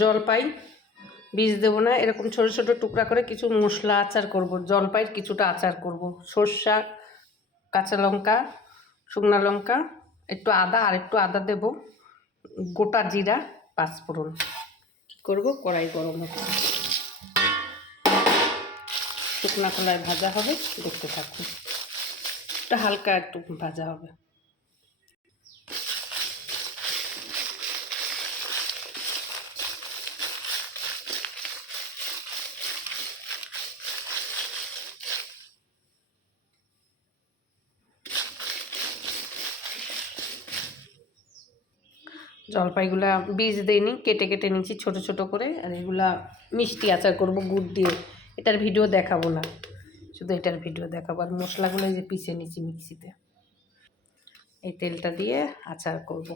জলপাই বীজ দেবো না, এরকম ছোট ছোট টুকরা করে কিছু মশলা আচার করব। জলপাইয়ের কিছুটা আচার করব, সর্ষা, কাঁচা লঙ্কা, শুকনো লঙ্কা, একটু আদা, আর একটু আদা দেব, গোটা জিরা, পাঁচফোড়ন। কী করবো, কড়াই গরম হচ্ছে, শুকনো কড়াই ভাজা হবে, দেখতে থাকুন। এটা হালকা একটু ভাজা হবে। জলপাইগুলা বীজ দিইনি, কেটে কেটে নিচ্ছি ছোট ছোট করে। আর এগুলা মিষ্টি আচার করব গুড় দিয়ে। এটার ভিডিও দেখাবো না, শুধু এটার ভিডিও দেখাবো। আর মশলাগুলো যে পিষে নিচ্ছি মিক্সিতে, এই তেলটা দিয়ে আচার করব।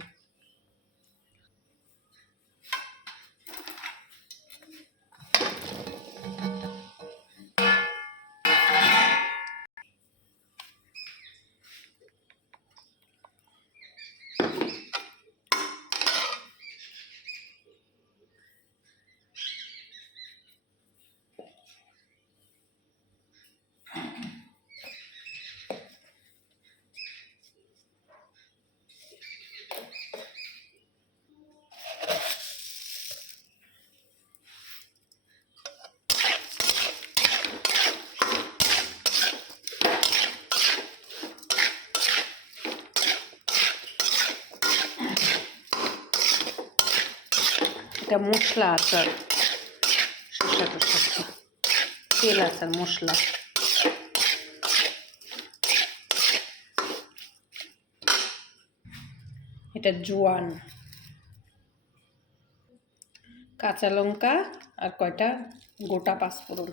এটা মশলা আচার, শসা টসা, তেল আচার, মশলা। এটা জোয়ান, কাঁচা লঙ্কা আর কয়টা গোটা পাঁচফোড়ন।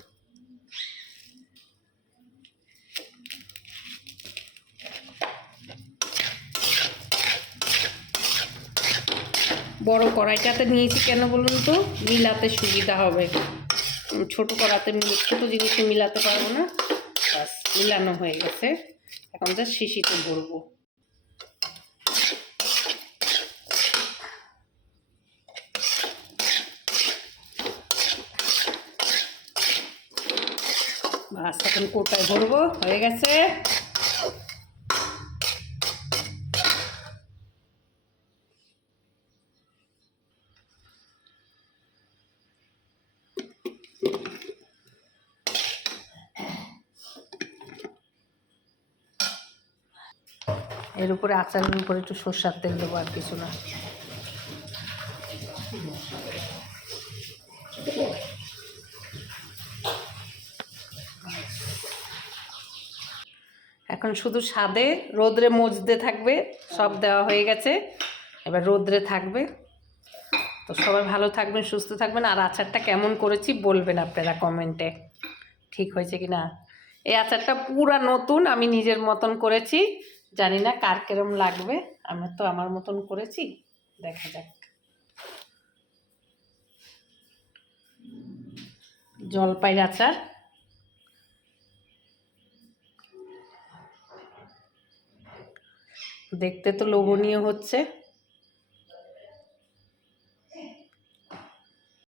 বড় কড়াইটাতে নিয়েছি কেন বলুন তো, মিলাতে সুবিধা হবে। ছোট কড়াতে ছোট জিনিসে মিলাতে পারবো না। বাস, মিলানো হয়ে গেছে, এখন যা শিশিতে ভরবো। বাস, এখন কোটায় ভরবো, হয়ে গেছে। এর উপরে আচারের উপরে একটু সরষের তেল দেবো, আর কিছু না। এখন শুধু স্বাদে রোদ্রে মজতে থাকবে, সব দেওয়া হয়ে গেছে, এবার রোদ্রে থাকবে। তো সবাই ভালো থাকবেন, সুস্থ থাকবেন। আর আচারটা কেমন করেছি বলবেন আপনারা কমেন্টে, ঠিক হয়েছে কি না। এই আচারটা পুরা নতুন, আমি নিজের মতন করেছি, জানি না কার কেরম লাগবে। আমি তো আমার মতন করেছি, দেখা যাক। জলপাইয়ের আচার দেখতে তো লোভনীয় হচ্ছে।